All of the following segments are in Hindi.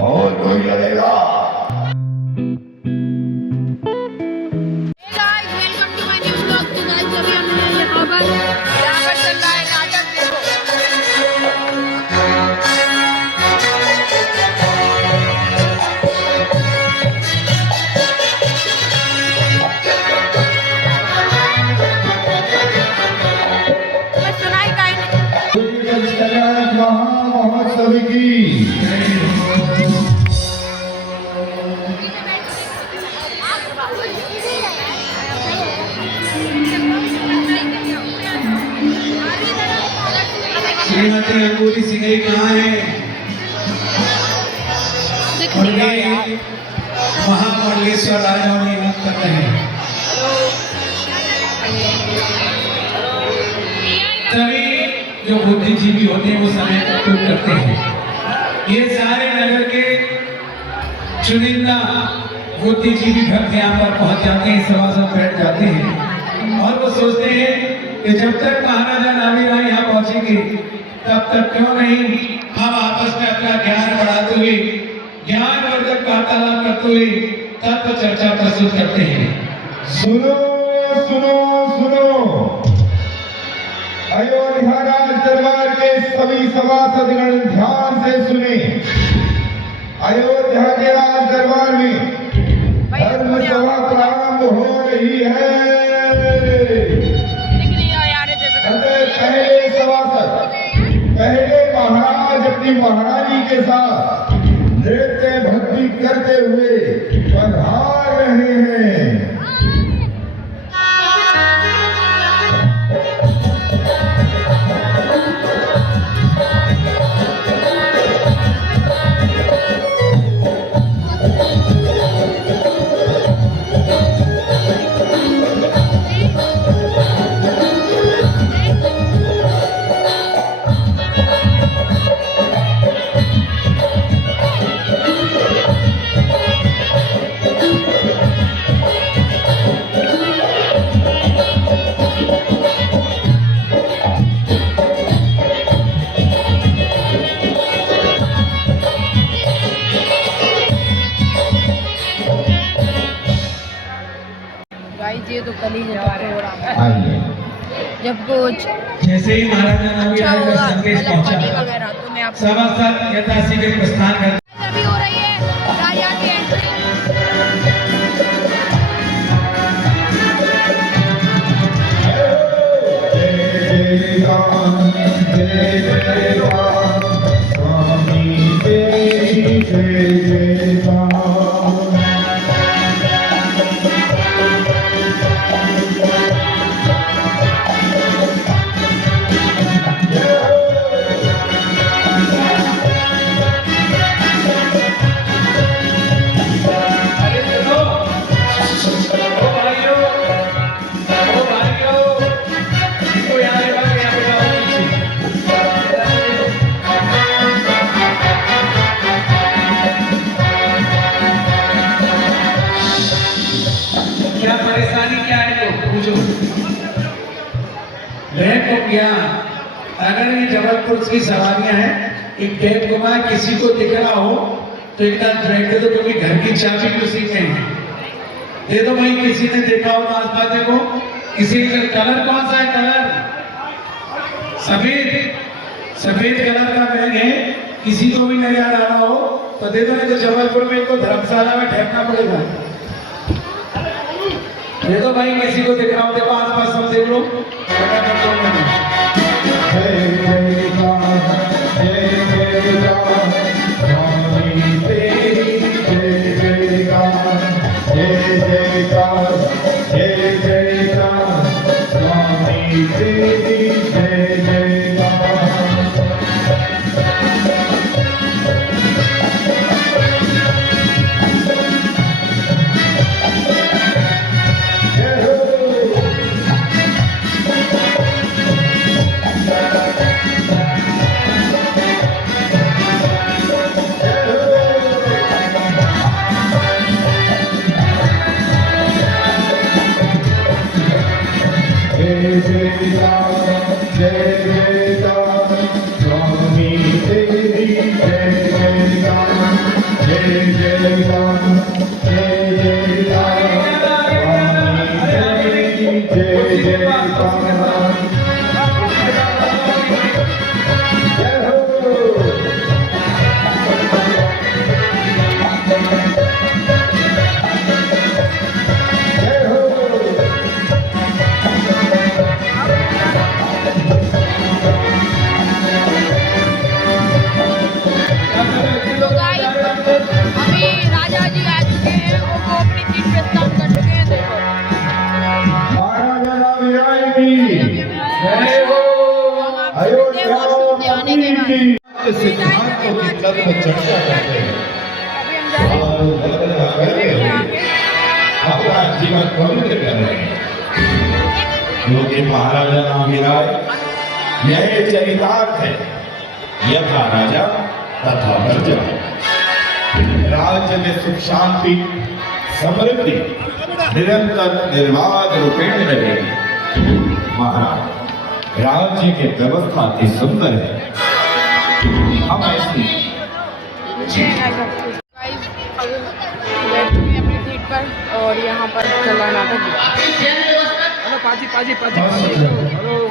और कोई लगेगा? महोत्सव की श्रीमती अंगूरी सिंह कहाँ है? और ये महामंडलेश्वर राजाओं ने मत कर रहे हैं। सभी जो बुद्धिजीवी होते हैं वो समय प्रस्तुत करते हैं। ये सारे नगर के चुनिंदा बुद्धिजीवी भक्त यहाँ पर पहुंच जाते हैं, सभासद बैठ जाते हैं और वो सोचते हैं कि जब तक महाराजा नावीराय यहाँ पहुंचेंगे तब तक क्यों नहीं हम आपस में अपना ज्ञान बढ़ाते हुए, ज्ञानवर्धक वार्तालाप करते हुए तत्व चर्चा प्रस्तुत करते हैं। सुनो सुनो सुनो, अयोध्या राज दरबार के सभी सभासदगण ध्यान से सुने। अयोध्या के राज दरबार में धर्म सभा प्रारंभ हो रही है। पहले सभासद, पहले महाराज अपनी महारानी के साथ नृत्य भक्ति करते हुए पधार रहे हैं। ये तो कल ही हो रहा आइए। जब कुछ जैसे ही महाराजा नावीराय का संदेश पहुंचा, वगैरह तो मैं आपको सभासद यथाशीघ्र प्रस्थान कर अभी हो रही है राजा की एंट्री। जय राम जय राम, स्वामी जय जय राम। क्या परेशानी क्या है तो पूछो। को क्या अगर ये जबलपुर की सवारियां हैं, एक बैग घुमाए, किसी को दिख रहा हो तो एक बैग दे दो, क्योंकि घर की चाबी उसी में है। दे दो भाई, किसी ने देखा हो तो आसपास देखो। किसी का कलर कौन सा है? कलर सफेद, सफेद कलर का बैग है। किसी को भी नजर आ रहा हो तो दे दो, नहीं तो जबलपुर में इनको धर्मशाला में ठहरना पड़ेगा। दे दो भाई, किसी को दिख रहा हो, देखो आसपास सब देख लो। तो गाइस अभी राजा जी आ चुके हैं और वो अपनी चीज प्रस्थान कर चुके हैं। देखो महाराजा रामराय की जय हो। अयोध्या आने के बाद सिद्धांतों की तत्व चर्चा करते हैं अभी हम जा रहे और बदला करके हैं आगे। अपना जीवन पवित्र कर रहे हैं, क्योंकि महाराजा रामराय यह चरितार्थ है, यथा राजा तथा प्रजा। राज्य में सुख शांति समृद्धि निरंतर निर्बाध रूपेण रहेगी। महाराज राज्य की व्यवस्था अति सुंदर है, हम ऐसी गाइस बैठ चुके हैं अपनी सीट पर और यहाँ पर चल रहा नाटक।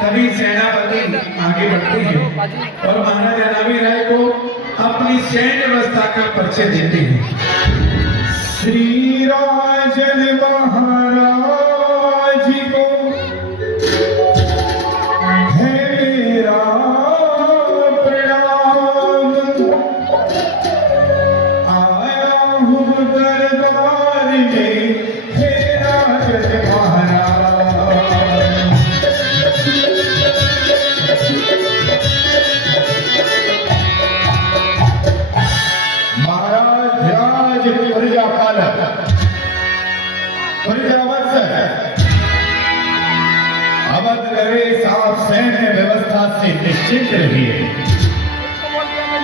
तभी सेनापति आगे बढ़ते हैं और महाराजा रामराय को अपनी सैन्य व्यवस्था का परिचय देते हैं। श्री राजन महाराज को है मेरा प्रणाम, आया हूँ दरबार में हे राजन महाराज। महाराज ध्याज प्रजा पालक प्रजावत्सल अवध नरेश आप सैन्य व्यवस्था से निश्चित रहिए,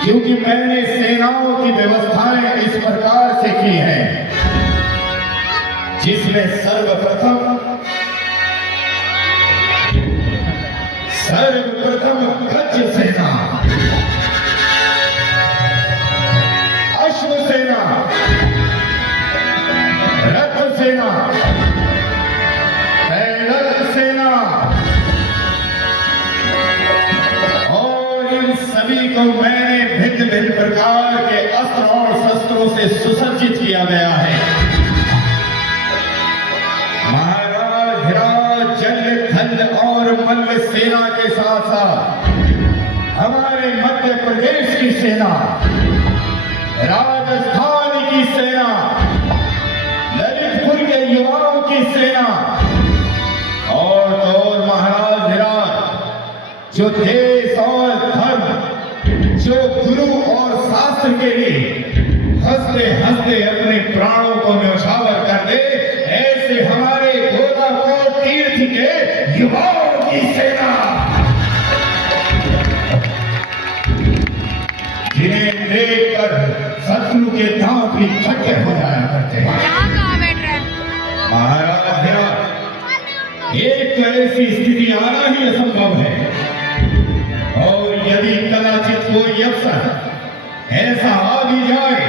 क्योंकि मैंने सेनाओं की व्यवस्थाएं इस प्रकार से की हैं, जिसमें सर्वप्रथम गज सेना, अश्व सेना, रथ सेना, पैदल सेना और इन सभी को मैंने भिन्न भिन्न प्रकार के अस्त्र और शस्त्रों से सुसज्जित किया गया है। महाराज हिराज जल थल और मल्ल सेना के साथ साथ हमारे मध्य प्रदेश की सेना, राजस्थान की सेना, ललितपुर के युवाओं की सेना और तो महाराज हिराज जो देश और धर्म, जो गुरु और शास्त्र के लिए हंसते हंसते अपने प्राणों को न्यौछावर कर दे, ऐसे हमारे गोलाकोट तीर्थ के युवाओं की सेना, जिन्हें देखकर शत्रु के दांत भी खट्टे हो जाया करते हैं। यहाँ कहाँ बैठ रहे हैं? महाराज हिराज एक तो ऐसी स्थिति आना ही असंभव है, और यदि कदाचित कोई अवसर ऐसा आ भी जाए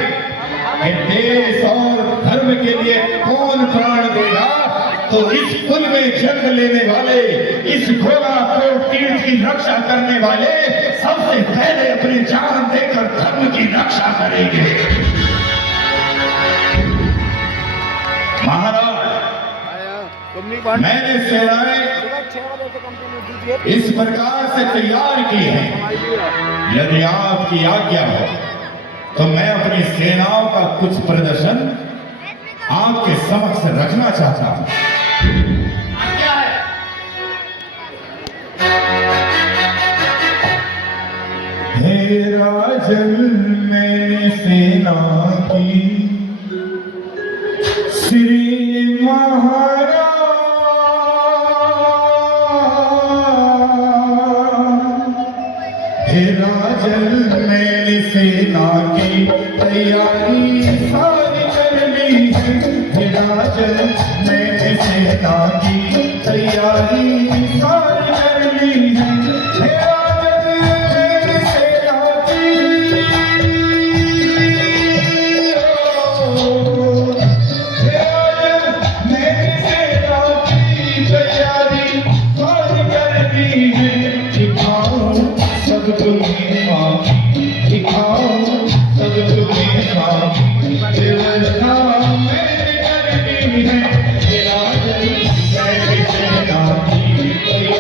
कि देश और धर्म के लिए कौन प्राण देगा, तो इस कुल में जन्म लेने वाले, इस गोलाकोट तीर्थ की रक्षा करने वाले सबसे पहले अपनी जान देकर धर्म की रक्षा करेंगे। महाराज मैंने सेनाएं इस प्रकार से तैयार की है, यदि आपकी आज्ञा हो तो मैं अपनी सेनाओं का कुछ प्रदर्शन आपके समक्ष रखना चाहता हूं। हे राजन मैंने सेना की श्री महाराज, हे राजन मैंने सेना की तैयारी सारी कर ली है, हे राजन मैंने सेना की तैयारी सारी कर ली है, हे राजन मैंने सेना की, हे राजन मैंने सेना की तैयारी सारी कर ली है, दिखाओ सब तुम्हें माफी, दिखाओ सब तुम्हें माफी, व्यवस्था मैंने कर दी है, हे राजन मैंने सेना की तैयारी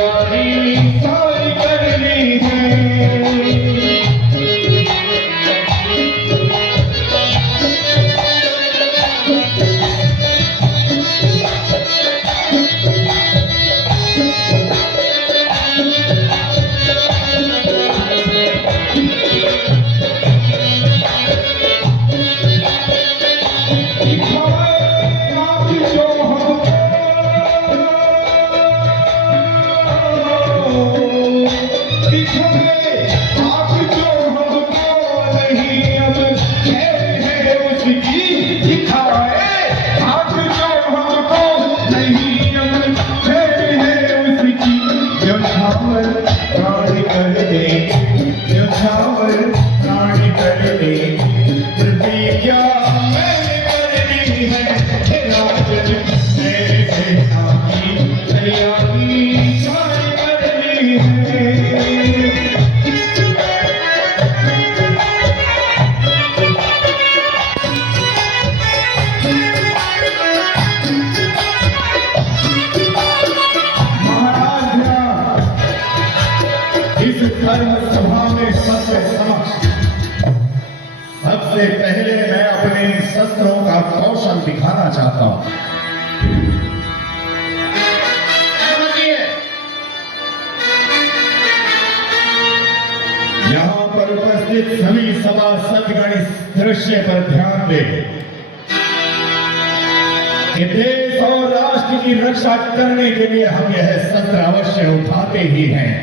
पहले मैं अपने शस्त्रों का कौशल दिखाना चाहता हूं। यहां पर उपस्थित सभी सभासदगण इस दृश्य पर ध्यान दें कि देश और राष्ट्र की रक्षा करने के लिए हम यह शस्त्र अवश्य उठाते ही हैं।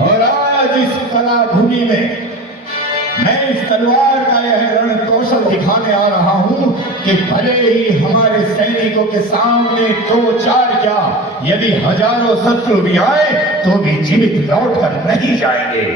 और आज इस कला भूमि में मैं इस तलवार का यह रण कौशल दिखाने आ रहा हूं कि भले ही हमारे सैनिकों के सामने 2-4 क्या यदि हजारों शत्रु भी आए तो भी जीवित लौट कर नहीं जाएंगे।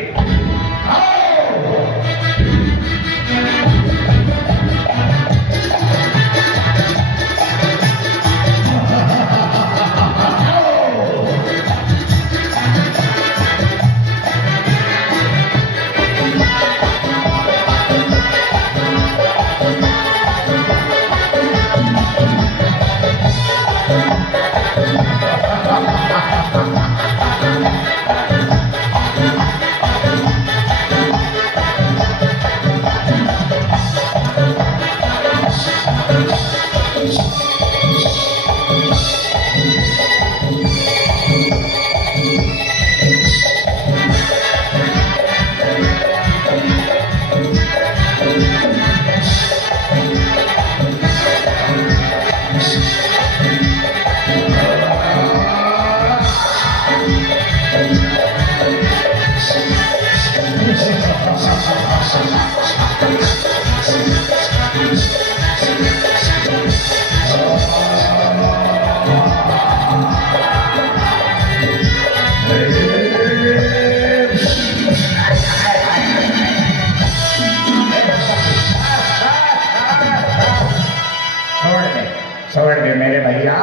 छोड़ दे मेरे भैया,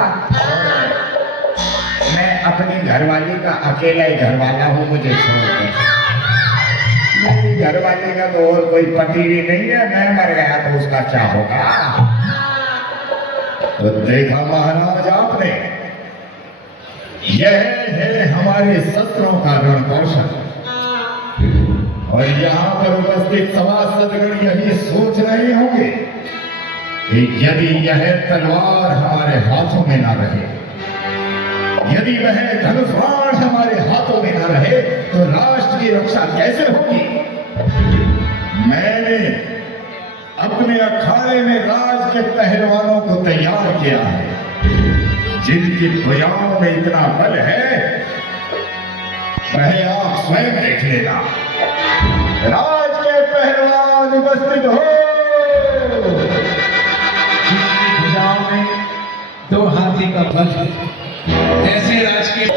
मैं अपनी घरवाली का अकेला ही घरवाला हूँ, मुझे छोड़ दे। मेरी घरवाली का तो और कोई पति भी नहीं है, मैं मर गया तो उसका क्या होगा। तो देखा महाराज आपने, यह है हमारे शस्त्रों का रण कौशल। और यहाँ पर उपस्थित सभासदगण यही सोच रहे होंगे कि यदि यह तलवार हमारे हाथों में ना रहे, यदि वह धनुष बाण हमारे हाथों में ना रहे तो राष्ट्र की रक्षा कैसे होगी। मैंने अपने अखाड़े में राज के पहलवानों को तैयार किया है, जिनकी भुजाओं में इतना बल है वह आप स्वयं देख लेना। राज के पहलवान उपस्थित हो। में 2 हाथी का बल है, ऐसे राज के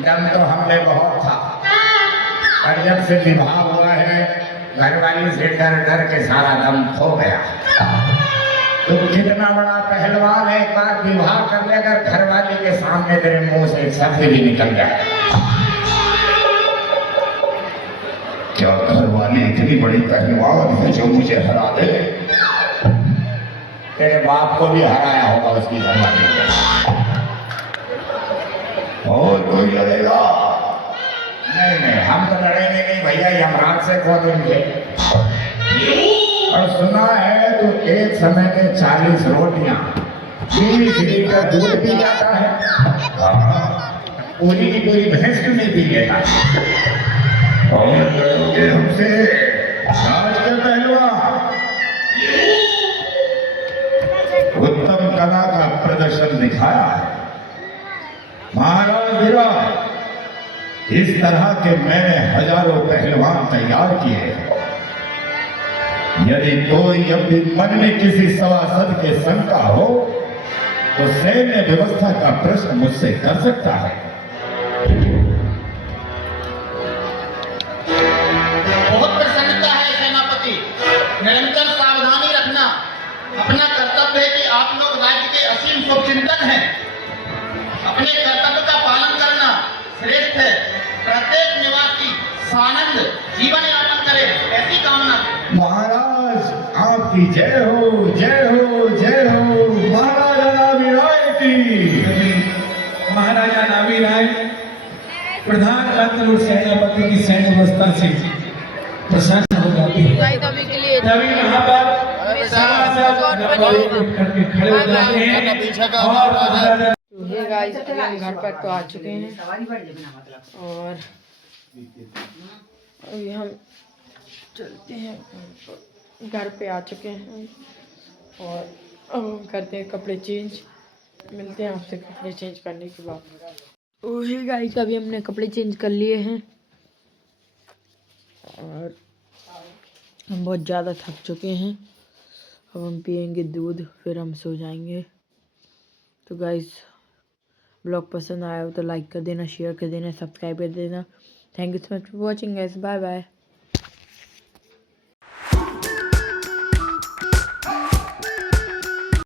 दम तो हमने बहुत था, पर जब से विवाह हुआ है घरवाली से डर डर के सारा दम खो गया। तो कितना बड़ा पहलवान है, एक बार विवाह कर ले अगर घरवाली के सामने तेरे मुंह से एक शब्द भी निकल जाए बड़ी पहलवान है जो मुझे हरा दे। तेरे बाप को भी हराया होगा उसकी जमाने में। और कोई लड़ेगा? नहीं नहीं, हम तो लड़ेंगे नहीं भैया, यमराज से खो देंगे। और सुना है तो एक समय में 40 रोटियां 20 लीटर दूध पी जाता है। पूरी की पूरी भैंस क्यों नहीं पी लेता? और लड़ोगे हमसे? आज के पहलवान उत्तम कला का प्रदर्शन दिखाया है। महाराज विराट, इस तरह के मैंने हजारों पहलवान तैयार किए हैं। यदि कोई अपनी मन में किसी सभासद के शंका हो तो सैन्य व्यवस्था का प्रश्न मुझसे कर सकता है। बहुत प्रसन्नता है सेनापति। निरंतर सावधानी रखना अपना कर्तव्य है कि आप लोग राज्य के असीम शुभचिंतक हैं। अपने कर्तव्य का पालन करना श्रेष्ठ है। प्रत्येक निवासी सानंद जीवन यापन करे, ऐसी कामना। महाराज आपकी जय हो, जय हो, जय हो। महाराजा नावी राय की। महाराजा नावी राय प्रधान अंतरूढ़ सेनापति की सैन्य व्यवस्था से प्रसन्न हो जाती है। गाइस अभी के लिए तभी वहाँ पर सभासद करके खड़े हो जाते हैं और महाराजा ये गाइस हम घर पर तो आ चुके हैं और अभी हम चलते हैं घर पे आ चुके हैं और अब हम करते हैं कपड़े चेंज। मिलते हैं आपसे कपड़े चेंज करने के बाद। ओहे गाइस अभी हमने कपड़े चेंज कर लिए हैं और हम बहुत ज़्यादा थक चुके हैं। अब हम पियेंगे दूध, फिर हम सो जाएंगे। तो गाइस ब्लॉग पसंद आया हो तो लाइक कर देना, शेयर कर देना, सब्सक्राइब कर देना। Thank you so much for watching guys, bye bye.